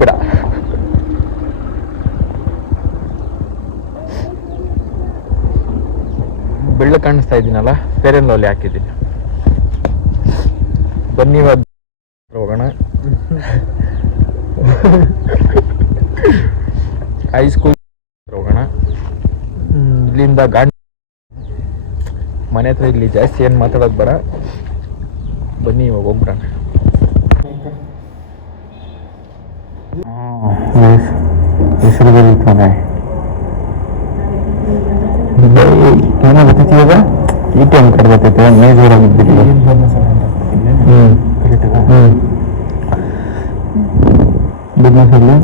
ಬಿಡ. ಬೆಳ್ಳ ಕಾಣಿಸ್ತಾ ಇದ್ದೀನಲ್ಲ ಫೇರ್ ಲವ್ಲಿ ಹಾಕಿದ್ದೀನಿ. ಬನ್ನಿ ಹೋಗೋಣ. ಹೈಸ್ಕೂಲ್ ಹೋಗೋಣ. ಇಲ್ಲಿಂದ ಗಾಂಡ್ ಮನೆ ಹತ್ರ ಇಲ್ಲಿ ಜಾಸ್ತಿ ಏನು ಮಾತಾಡೋದು ಬೇಡ. ಬನ್ನಿ ಇವಾಗ ಹೋಗ್ಬಿಡೋಣ. ಹೆಸರು ಬರೀತಾನೆ ಏನೋ ಗೊತ್ತೈತಿ ಇವಾಗ ಈ ಟೈಮ್ ಬಿಸ್ನೆಸ್ ಅಲ್ಲಿ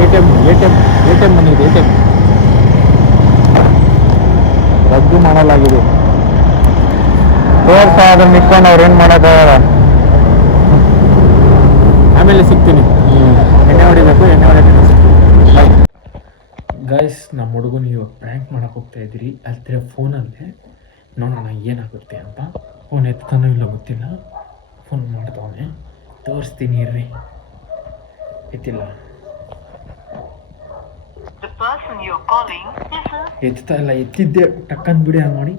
A T M A T M A T M money ಇದೆ ಎ ಟಿ ಎಂ ರದ್ದು ಮಾಡಲಾಗಿದೆ. ತೋರ್ಸ ಅದನ್ನ ಇಟ್ಕೊಂಡು ಅವ್ರು ಏನು ಮಾಡೋಕ್ಕಾಗಲ್ಲ ಆಮೇಲೆ ಸಿಗ್ತೀನಿ. ಎಣ್ಣೆ ಹೊಡಿಬೇಕು ಎಣ್ಣೆ ಹೊಡಿಬೇಕು ಗೈಸ್ ಗಾಯ್ಸ್ ನಮ್ಮ ಹುಡುಗನ ಇವಾಗ ಪ್ರ್ಯಾಂಕ್ ಮಾಡಕ್ಕೆ ಹೋಗ್ತಾ ಇದ್ದೀರಿ. ಫೋನ್ ಫೋನಲ್ಲೇ ನೋಡೋಣ ಏನಾಗುತ್ತೆ ಅಂತ. ಫೋನ್ ಎತ್ತಾನೋ ಇಲ್ಲ ಗೊತ್ತಿಲ್ಲ. ಫೋನ್ ಮಾಡ್ತಾನೆ ತೋರಿಸ್ತೀನಿ ಇರ್ರಿ. ಎತ್ತಿಲ್ಲ. ಎತ್ತಾ ಇಲ್ಲ ಎತ್ತಿದ್ದೆ. ಟಕ್ಕನ್ ಬಿಡಿ ಆನ್ ಮಾಡಿ.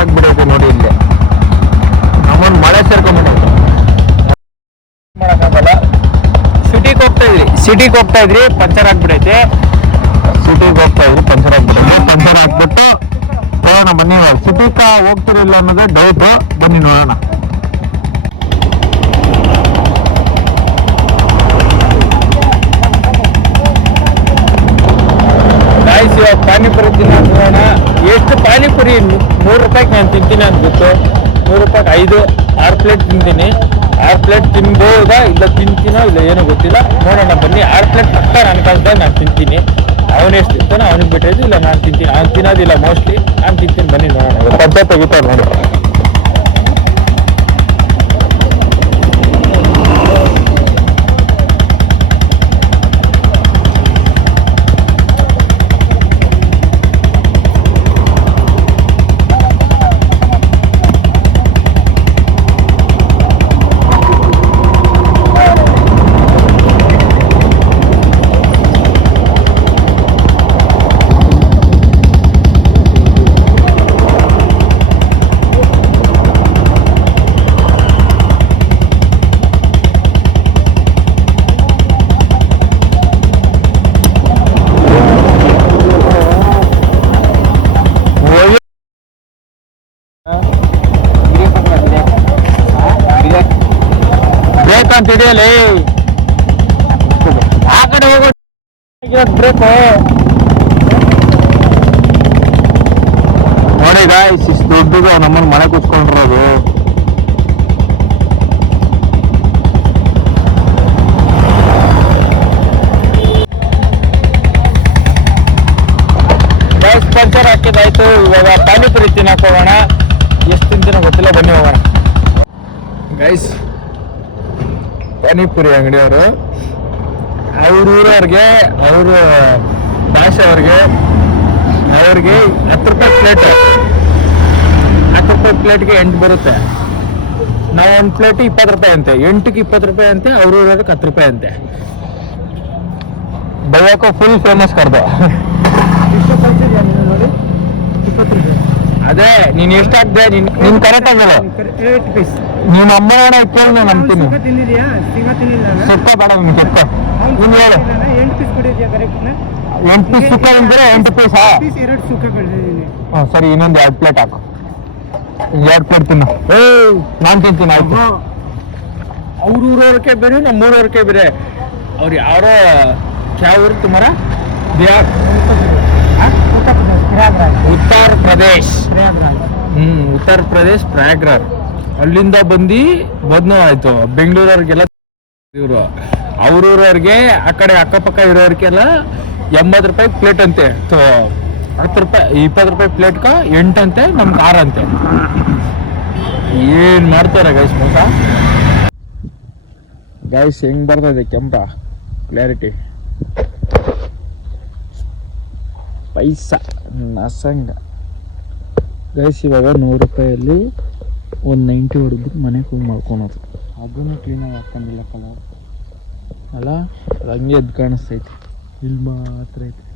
ಆಗ್ಬಿಡೈತೆ ನೋಡಿ ಇಲ್ಲಿ. ನಮ್ಮನ್ನು ಮಳೆ ಸೇರ್ಕೊಂಡ್ಬಿಟ್ಟೈತೆ ಮಾಡೋಕ್ಕಾಗಲ್ಲ. ಸಿಟಿಗೆ ಹೋಗ್ತಾ ಇದ್ರಿ. ಸಿಟಿಗೆ ಹೋಗ್ತಾ ಇದ್ರಿ ಪಂಚರ್ ಆಗ್ಬಿಡೈತೆ. ಸಿಟಿಗೆ ಹೋಗ್ತಾ ಇದ್ರಿ ಪಂಚರ್ ಆಗ್ಬಿಡೈತೆ. ಪಂಚರ್ ಆಗ್ಬಿಟ್ಟು ಹೋಗೋಣ ಬನ್ನಿ ಸಿಟಿಗೆ ಹೋಗ್ತಿರಲಿಲ್ಲ ಅನ್ನೋದೇ ಡೌಟು ಬನ್ನಿ ನೋಡೋಣ ಗಾಯ್ಸ್ ಇವಾಗ ಪಾನಿಪುರಿ ತಿನ್ನೋಣ ಹೋಗೋಣ ಎಷ್ಟು ಪಾನಿಪುರಿ ಮೂರು ರೂಪಾಯಿಗೆ ನಾನು ತಿಂತೀನಿ ಅಂತ ಗೊತ್ತು ಮೂರು ರೂಪಾಯಿಗೆ ಐದು, ಆರು ಪ್ಲೇಟ್ ತಿಂತೀನಿ. ಆರು ಪ್ಲೇಟ್ ತಿನ್ಬೋದಾ ಇಲ್ಲ ತಿಂತೀನೋ ಇಲ್ಲ ಏನೋ ಗೊತ್ತಿಲ್ಲ. ನೋಡೋಣ, ಬನ್ನಿ. ಆರು ಪ್ಲೇಟ್ ಪಕ್ಕ ನನ್ನ ಕಾಲದಾಗ ನಾನು ತಿಂತೀನಿ. ಎಷ್ಟು ತಿಂತಾನೋ, ಅವನಿಗೆ ಬಿಟ್ಟಿದ್ದು, ಇಲ್ಲ ನಾನು ತಿಂತೀನಿ. ಅವ್ನು ತಿನ್ನೋದಿಲ್ಲ, ಮೋಸ್ಟ್ಲಿ. ನಾನು ತಿಂತೀನಿ, ಬನ್ನಿ ನೋಡೋಣ. ಪದ್ಧ ತೆಗಿತಾರೆ ನೋಡಿ ಅಂತ ಹಿಡಿಯಲಿ ಆ ಕಡೆ ಹೋಗೋ. ಬ್ರೇಕು ನೋಡಿ ಗಾಯ್ಸ್ ಇಷ್ಟು ದೊಡ್ಡದು ನಮ್ಮನ್ನ ಮನೆ ಕೂತ್ಕೊಂಡಿರೋದು. ಪಂಚರ್ ಹಾಕಿದಾಯ್ತು ಇವಾಗ ಪಾನಿಪುರಿ ತಿನ್ನಕ್ ಹೋಗೋಣ ಎಷ್ಟು ತಿಂತೀನೋ ಗೊತ್ತಿಲ್ಲ ಬನ್ನಿ ಹೋಗೋಣ. ಗೈಸ್ ಪಾನಿಪುರಿ ಅಂಗಡಿಯವರು ಅವ್ರ. ಊರವ್ರಿಗೆ, ಅವ್ರ ಭಾಷೆ ಅವ್ರಿಗೆ ಅವ್ರಿಗೆ ಹತ್ತು ರೂಪಾಯಿ ಪ್ಲೇಟ್ ಹತ್ತು ರೂಪಾಯಿ ಪ್ಲೇಟ್ಗೆ ಎಂಟು ಬರುತ್ತೆ. ನಾವು ಒಂದು ಪ್ಲೇಟ್ ಇಪ್ಪತ್ತು ರೂಪಾಯಿ ಅಂತೆ. ಎಂಟಕ್ಕೆ ಇಪ್ಪತ್ತು ರೂಪಾಯಿ ಅಂತೆ, ಅವ್ರ ಊರವ್ರಿಗೆ ಹತ್ತು ರೂಪಾಯಿ ಅಂತೆ. ಬೈಯಕ್ಕೋ ಫುಲ್ ಫೇಮಸ್ ಕರ್ದೆ. ಅದೇ, ನೀನ್ ಎಷ್ಟು ಹಾಕ್ದೆ? ನೀನ್ ಕರೆಕ್ಟ್ ಆಗಲ್ಲ ಏಟ್ ಅಮ್ಮ ನೀನ್ ಅಮ್ಮನ ಕೇಳಿ ನಾನು ನಂಬ್ತೀನಿ ಸುಕ್ಕ ತಿಂದಿದ್ಯಾ? ಸಿಂಗ ಸುಕ್ಕ ಬೇಡ ನಿಮ್ಗೆ ಸುಕ್ಕ ನೀನ್ ಹೇಳು. ಎಂಟು ಪೀಸ್ ಕೊಟ್ಟಿದ್ಯಾ ಕರೆಕ್ಟ್ ಎಂಟು ಪೀಸ್ ಸುಕ್ಕ ಅಂದ್ರೆ ಎಂಟು ಪೀಸ್ ಪೀಸ್ ಎರಡು ಸುಕ್ಕ ಕಳಿಸಿದ್ದೀನಿ ಸರಿ ಇನ್ನೊಂದು ಎರಡು ಪ್ಲೇಟ್ ಹಾಕು. ಎರಡು ಪ್ಲೇಟ್ ತಿನ್ನು. ಏ ನಾನು ತಿಂತೀನಿ ಆಯ್ತು. ಅವ್ರ ಊರವ್ರಕ್ಕೆ ಬೇರೆ ನಮ್ಮ ಊರವ್ರಕ್ಕೆ ಬೇರೆ. ಅವ್ರು ಯಾರೋ ಕ್ಯಾವ್ರು ಊರು ತುಮಾರ ಬಿಹಾರ್ ಉತ್ತರ ಪ್ರದೇಶ್. ಹ್ಮ್ ಉತ್ತರ ಪ್ರದೇಶ್ ಪ್ರಯಾಗ್ರಾಜ್. ಅಲ್ಲಿಂದ ಬಂದು ಬದ್ನು ಆಯ್ತು. ಬೆಂಗಳೂರವ್ರಿಗೆಲ್ಲ ಇವರು. ಅವ್ರವ್ರವ್ರಿಗೆ ಆ ಕಡೆ ಅಕ್ಕಪಕ್ಕ ಇರೋರಿಗೆಲ್ಲ ಎಂಬತ್ತು ರೂಪಾಯಿ ಪ್ಲೇಟ್ ಅಂತೆ. ಹತ್ತು ರೂಪಾಯಿ, ಇಪ್ಪತ್ತು ರೂಪಾಯಿ ಪ್ಲೇಟ್ಗ ಎಂಟಂತೆ ನಮ್ಗೆ ಆರು ಅಂತೆ. ಏನ್ ಮಾಡ್ತಾರೆ ಗೈಸ್ ಮೋಸ? ಗೈಸ್ ಹೆಂಗ್ ಬರ್ತದೆ ಕೆಂಪ? ಕ್ಲಾರಿಟಿ ಪೈಸಾ, ನಸಂಗ. ಗೈಸ್ ಇವಾಗ ನೂರು ರೂಪಾಯಲ್ಲಿ ಒಂದು ನೈಂಟಿ ಹೊಡೆದ್ರು ಮನೆಗೆ ಹೋಗಿ ಮಾಡ್ಕೊಳೋದು. ಅದನ್ನು ಕ್ಲೀನಾಗಿ ಹಾಕೊಂಡಿಲ್ಲ ಕಲರ್. ಅಲ್ಲ ಅದು ಹಂಗೆ ಎದ್ದು ಕಾಣಿಸ್ತೈತಿ. ಇಲ್ಲಿ ಮಾತ್ರ ಐತಿ.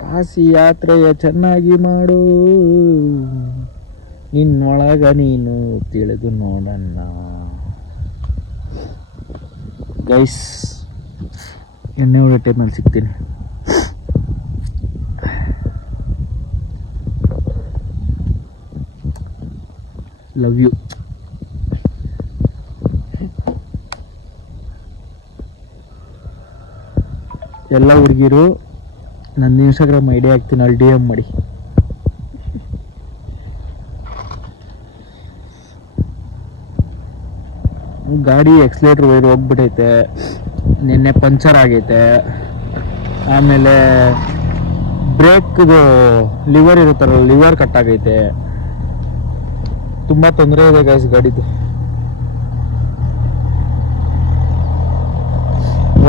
ಕಾಸಿ ಯಾತ್ರೆಯ ಚೆನ್ನಾಗಿ ಮಾಡು. ನಿನ್ನೊಳಗ ನೀನು ತಿಳಿದು ನೋಡಣ್ಣ. ಗೈಸ್ ಎಣ್ಣೆ ಹೊಡೆ ಟೈಮಲ್ಲಿ ಸಿಗ್ತೀನಿ. ಲವ್ ಯು ಎಲ್ಲ ಹುಡುಗಿರು ನನ್ನ ಇನ್ಸ್ಟಾಗ್ರಾಮ್ ಐ ಡಿ ಹಾಕ್ತೀನಿ, ಅಲ್ಲಿ ಡಿ ಎಂ ಮಾಡಿ. ಗಾಡಿ ಎಕ್ಸ್ಲೇಟರ್ ವೈರ್ ಹೋಗ್ಬಿಟ್ಟೈತೆ ನಿನ್ನೆ ಪಂಚರ್ ಆಗೈತೆ. ಆಮೇಲೆ ಬ್ರೇಕ್ದು ಲಿವರ್ ಇರುತ್ತಲ್ಲ, ಲಿವರ್ ಕಟ್ ಆಗೈತೆ. ತುಂಬ ತೊಂದರೆ ಇದೆ ಗೈಸ್ ಗಾಡಿದು.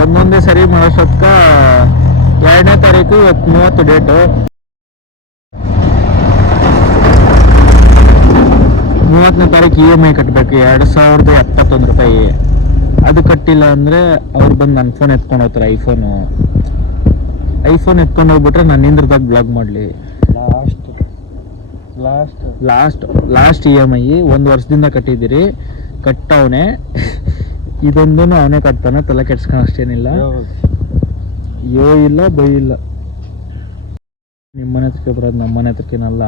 ಒಂದೊಂದೇ ಸರಿ ಮಾಡೋಷ್ಟೊತ್ಕ ಎರಡನೇ ತಾರೀಕು ಇವತ್ತು ಮೂವತ್ತು ಡೇಟು ಮೂವತ್ತನೇ ತಾರೀಕು ಇ ಎಂ ಐ ಕಟ್ಟಬೇಕು ಎರಡು ಸಾವಿರದ ಎಪ್ಪತ್ತೊಂದು ರೂಪಾಯಿ. ಅದು ಕಟ್ಟಿಲ್ಲ ಅಂದರೆ ಅವ್ರು ಬಂದು ನನ್ನ ಫೋನ್ ಎತ್ಕೊಂಡು ಹೋಗ್ತಾರೆ ಐಫೋನು ಐಫೋನ್ ಎತ್ಕೊಂಡು ಹೋಗ್ಬಿಟ್ರೆ ನಾನು ನಿಂದ್ರದಾಗ ಬ್ಲಾಗ್ ಮಾಡಲಿ. Last last last last E M I ಒಂದು ವರ್ಷದಿಂದ ಕಟ್ಟಿದ್ದೀರಿ. ಕಟ್ಟವನೇ. ಇದೊಂದೂ ಅವನೇ ಕಟ್ತಾನೆ ತಲೆ ಕೆಡ್ಸ್ಕೊಂಡು ಅಷ್ಟೇನಿಲ್ಲ. ಯೋ ಇಲ್ಲ ಬೈ ಇಲ್ಲ. ನಿಮ್ಮ ಮನೆ ಹತ್ರಕ್ಕೆ ಬರೋದು ನಮ್ಮ ಮನೆ ಹತ್ರಕ್ಕೇನಲ್ಲ.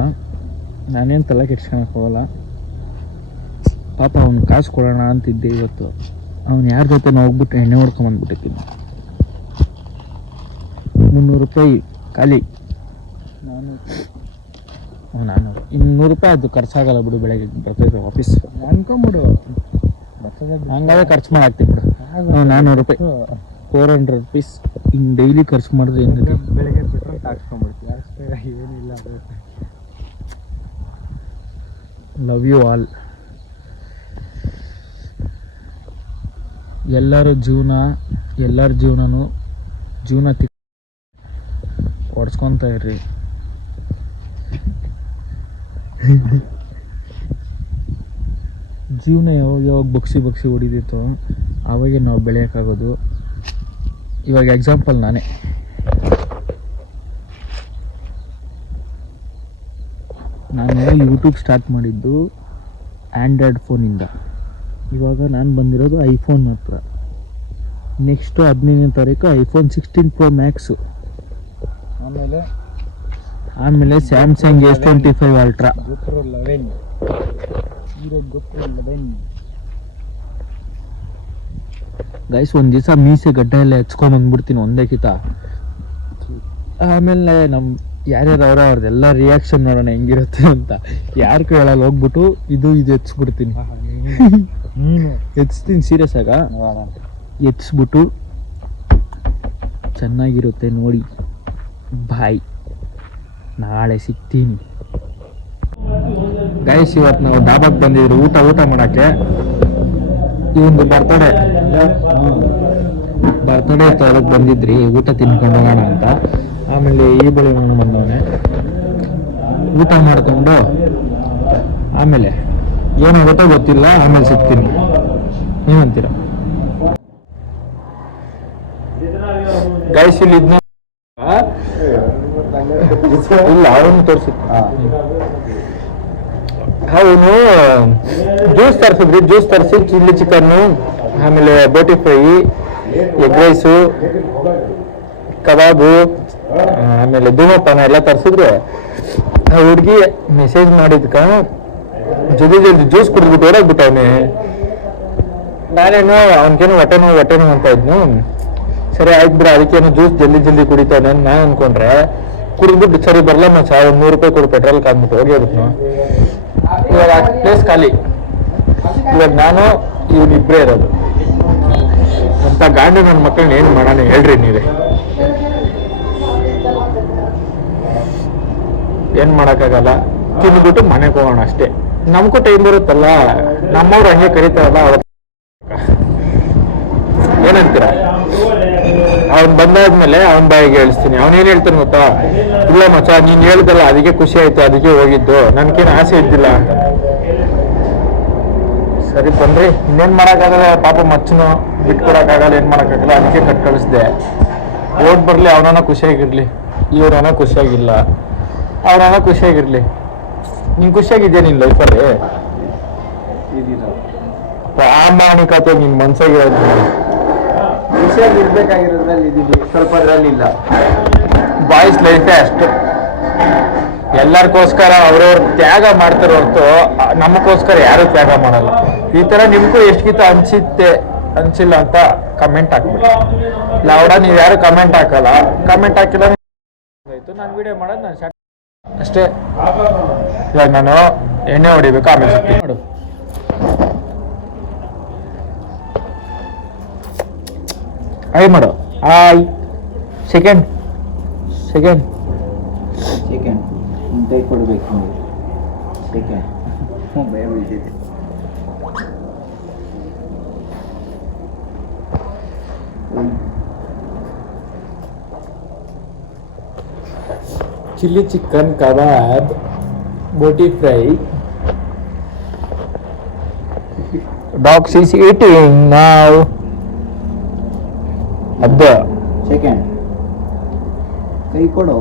ನಾನೇನು ತಲೆ ಕೆಡ್ಸ್ಕೊಳಕ್ ಹೋಗಲ್ಲ. ಪಾಪ ಅವ್ನು ಕಾಸು ಕೊಡೋಣ ಅಂತಿದ್ದೆ ಇವತ್ತು. ಅವ್ನು ಯಾರ ಜೊತೆ ಹೋಗ್ಬಿಟ್ಟು ಎಣ್ಣೆ ಹೊಡ್ಕೊಂಬಂದ್ಬಿಟ್ಟಿದ್ದೀನಿ ಮುನ್ನೂರು ರೂಪಾಯಿ ಖಾಲಿ. ನಾನು ನಾನ್ನೂರು ನಾನು ಇನ್ನು ನೂರು ರೂಪಾಯಿ ಅದು ಖರ್ಚಾಗಲ್ಲ ಬಿಡು ಬೆಳಗ್ಗೆ ಬರ್ತೈತೆ ಆಫೀಸ್ ಅನ್ಕೊಂಬಿಡು. ಹಂಗಾದ್ರೆ ಖರ್ಚು ಮಾಡಿ ಹಾಕ್ತೀನಿ ಬಿಡು ನಾನ್ನೂರು ರೂಪಾಯಿ. ಫೋರ್ ಹಂಡ್ರೆಡ್ ರುಪೀಸ್ ಹಿಂಗೆ ಡೈಲಿ ಖರ್ಚು ಮಾಡಿದ್ರೆ ಏನು ಬೆಳಗ್ಗೆ ಪೆಟ್ರೋಲ್ ಹಾಕ್ಸ್ಕೊಂಬಿಡ್ತೀವಿ ಅಷ್ಟೇ ಏನಿಲ್ಲ ಲವ್ ಯು ಆಲ್ ಎಲ್ಲರ ಜೀವನ ಎಲ್ಲರ ಜೀವನನೂ ಜೀವನ ಹೊಡ್ಸ್ಕೊತ ಇರ್ರಿ. ಜೀವನ ಯಾವಾಗ ಯಾವಾಗ ಬಗ್ಸಿ ಬಗ್ಸಿ ಹೊಡಿದಿತ್ತು ಆವಾಗೆ ನಾವು ಬೆಳೆಯೋಕ್ಕಾಗೋದು. ಇವಾಗ ಎಕ್ಸಾಂಪಲ್ ನಾನೇ. ನಾನು ಯೂಟ್ಯೂಬ್ ಸ್ಟಾರ್ಟ್ ಮಾಡಿದ್ದು ಆ್ಯಂಡ್ರಾಯ್ಡ್ ಫೋನಿಂದ ಇವಾಗ ನಾನು ಬಂದಿರೋದು ಐಫೋನ್ ಹತ್ರ. ನೆಕ್ಸ್ಟು ಹದಿನೈದನೇ ತಾರೀಕು ಐಫೋನ್ ಸಿಕ್ಸ್ಟೀನ್ ಪ್ರೋ ಮ್ಯಾಕ್ಸು ಆಮೇಲೆ ಆಮೇಲೆ Samsung S twenty five ultra eleven hero eleven guys ಒಂದು ದಿವಸ ಮೀಸೆ ಗಡ್ಡ ಎಲ್ಲ ಹೆಚ್ಕೊಂಡ್ ಬಂದ್ಬಿಡ್ತೀನಿ ಒಂದೇ ಕಿತ. ಆಮೇಲೆ ನಮ್ಮ ಯಾರ್ಯಾರು ಅವರ ಅವ್ರದ್ದೆಲ್ಲ ರಿಯಾಕ್ಷನ್ ನೋಡೋಣ ಹೆಂಗಿರುತ್ತೆ ಅಂತ. ಯಾರ ಕೇಳಲ್ಲ ಹೋಗ್ಬಿಟ್ಟು ಇದು ಇದು ಹೆಚ್ಬಿಡ್ತೀನಿ ಹೆಚ್ತೀನಿ ಸೀರಿಯಸ್ ಆಗ. ಎತ್ಸ್ಬಿಟ್ಟು ಚೆನ್ನಾಗಿರುತ್ತೆ ನೋಡಿ. ಬಾಯ್. ನಾಳೆ ಸಿಗ್ತೀನಿ. ಗೈಸ್ ಇವತ್ತು ನಾವು ಡಾಬಾಕ್ ಬಂದಿದ್ರು. ಊಟ ಊಟ ಮಾಡಕ್ಕೆ. ಇವೊಂದು ಬರ್ತಡೇ. ಬರ್ತಡೇ ಇತ್ತು ಬಂದಿದ್ರಿ. ಊಟ ತಿನ್ಕೊಂಡು ಹೋಗೋಣ ಅಂತ. ಆಮೇಲೆ ಈ ಬಳಿ ನಾನು ಬಂದವನೆ. ಊಟ ಮಾಡ್ಕೊಂಡು ಆಮೇಲೆ ಏನಾಗುತ್ತೋ ಗೊತ್ತಿಲ್ಲ, ಆಮೇಲೆ ಸಿಗ್ತೀನಿ. ನೀವಂತೀರ ಗೈಸ್ ಇಲ್ಲಿ ಇಲ್ಲ ಅವ್ರನ್ನ ತೋರಿಸಿತ್ತು ಅವನು ಜ್ಯೂಸ್ ತರಿಸಿದ್ರಿ ಜ್ಯೂಸ್ ತರಿಸಿ ಚಿಲ್ಲಿ ಚಿಕನ್ನು ಆಮೇಲೆ ಬೋಟಿ ಫ್ರೈ ಎಗ್ ರೈಸು ಕಬಾಬು ಆಮೇಲೆ ಧೂಮಪಾನ ಎಲ್ಲ ತರಿಸಿದ್ರು ಆ ಹುಡುಗಿ ಮೆಸೇಜ್ ಮಾಡಿದ್ಕ ಜಲ್ದಿ ಜಲ್ದಿ ಜ್ಯೂಸ್ ಕುಡಿದ್ಬಿಟ್ಟು ಓಡೋಗ್ಬಿಟ್ಟವನೆ ನಾನೇನು ಅವನಿಗೇನು ಹೊಟ್ಟೆ ನೋವು ಹೊಟ್ಟೆ ನೋವು ಅಂತ ಇದ್ನು. ಸರಿ ಆಯ್ತು ಬಿಡ ಅದಕ್ಕೇನು ಜ್ಯೂಸ್ ಜಲ್ದಿ ಜಲ್ದಿ ಕುಡಿತಾನೆ ಅಂತ ನಾನು ಅನ್ಕೊಂಡ್ರೆ ಕುಡಿದ್ಬಿಟ್ಟು ಸರಿ ಬರಲ್ಲ ಒಂದು ನೂರು ರೂಪಾಯಿ ಕೊಡು ಪೆಟ್ರೋಲ್ ಕಾದ್ಬಿಟ್ಟು ಹೋಗಿ ಇವಾಗ ಪ್ಲೇಸ್ ಖಾಲಿ. ಇವಾಗ ನಾನು ಇವನಿಬ್ಬರೇ ಇರೋದು. ಅಂತ ಗಾಂಡು ನನ್ನ ಮಕ್ಕಳನ್ನ ಏನು ಮಾಡೋಣ ಹೇಳ್ರಿ ನೀವೇ. ಏನ್ ಮಾಡೋಕ್ಕಾಗಲ್ಲ? ತಿಂದ್ಬಿಟ್ಟು ಮನೆಗೆ ಹೋಗೋಣ ಅಷ್ಟೇ. ನಮಗೂ ಟೈಮ್ ಬರುತ್ತಲ್ಲ? ನಮ್ಮವ್ರು ಹಂಗೆ ಕರೀತಾರಲ್ಲ ಅವ್ರ ಏನಂತೀರ ಅವ್ನ್ ಬಂದಾದ್ಮೇಲೆ ಅವನ್ ಬಾಯಿಗೆ ಹೇಳಿಸ್ತೀನಿ. ಏನ್ ಹೇಳ್ತಾನೆ ಗೊತ್ತಾ? ಇಲ್ಲ ಮಚ್ಚ ನೀನ್ ಹೇಳ್ದಲ್ಲ ಅದಕ್ಕೆ ಖುಷಿ ಆಯ್ತು ಅದಕ್ಕೆ ಹೋಗಿದ್ದು. ನನ್ಗೇನು ಆಸೆ ಇದ್ದಿಲ್ಲ. ಅಂತ ಸರಿ ಬನ್ರಿ ಇನ್ನೇನ್ ಮಾಡಕ್ಕಾಗಲ್ಲ ಪಾಪ ಮಚ್ಚನು ಬಿಟ್ಕೊಡಕ್ಕಾಗಲ್ಲ ಏನ್ ಮಾಡೋಕ್ಕಾಗಲ್ಲ ಅದಕ್ಕೆ ಕಟ್ ಕಳಿಸ್ದೆ. ಓಟ್ ಬರ್ಲಿ ಅವನನ್ನ ಖುಷಿಯಾಗಿರ್ಲಿ. ಇವ್ರನ್ನ ಖುಷಿಯಾಗಿಲ್ಲ. ಅವನ ಖುಷಿಯಾಗಿರ್ಲಿ. ನೀನು ಖುಷಿಯಾಗಿದ್ಯಾ ನಿನ್ ಲೈಫಲ್ಲಿ ಪ್ರಾಮಾಣಿಕತೆ ನಿನ್ ಮನ್ಸಾಗಿ ಖುಷಿಯಾಗಿ ಇರ್ಬೇಕಾಗಿರೋದ್ರಲ್ಲಿ ಸ್ವಲ್ಪ ಇಲ್ಲ. ಬಾಯ್ಸ್ ಲೈಫೇ ಅಷ್ಟು. ಎಲ್ಲರಿಗೋಸ್ಕರ ಅವ್ರವ್ರು ತ್ಯಾಗ ಮಾಡ್ತಾರೆ ಹೊರತು ನಮಗೋಸ್ಕರ ಯಾರು ತ್ಯಾಗ ಮಾಡಲ್ಲ. ಈ ತರ ನಿಮ್ಗೂ ಎಷ್ಟ್ಗಿಂತ ಅನ್ಸಿತ್ತೆ, ಅನ್ಸಿಲ್ಲ ಅಂತ ಕಮೆಂಟ್ ಹಾಕ್ಬಿಡಿ. ಲೌಡ, ನೀವು ಯಾರು ಕಮೆಂಟ್ ಹಾಕಲ್ಲ. ಕಮೆಂಟ್ ಹಾಕಿಲ್ಲ ನಾನು ವಿಡಿಯೋ ಮಾಡೋದು ನಾನು ಅಷ್ಟೇ. ಇವಾಗ ನಾನು ಎಣ್ಣೆ ಹೊಡಿಬೇಕು, ಆಮೇಲೆ ನೋಡು ಐ ಮಾಡು ಆಯ್ ಸೆಕೆಂಡ್ ಸೆಕೆಂಡ್ ಚಿಕನ್ ಕೈ ಕೊಡಬೇಕು ನೀವು ಚಿಕನ್ ಭಯ ಬೀಳ್ತೈತೆ chilli chicken kebab boti fry dogs is eating ನಾವ್ ಅದ ಸೆಕೆಂಡ್ ಕೈ ಕೊಡು.